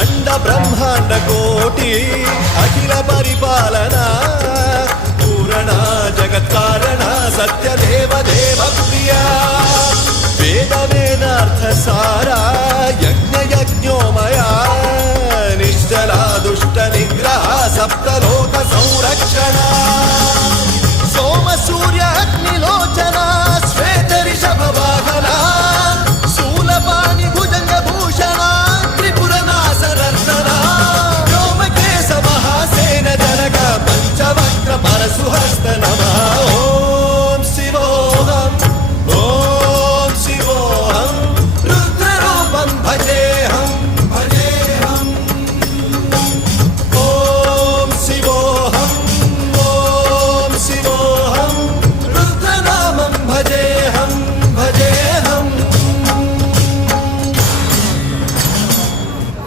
अंड ब्रह्मांड कोटि अखिल परिपालना पूरणा जगत्कारणा सत्यदेव देव प्रिया वेद वेदार्थ सारा यज्ञ यज्ञोमय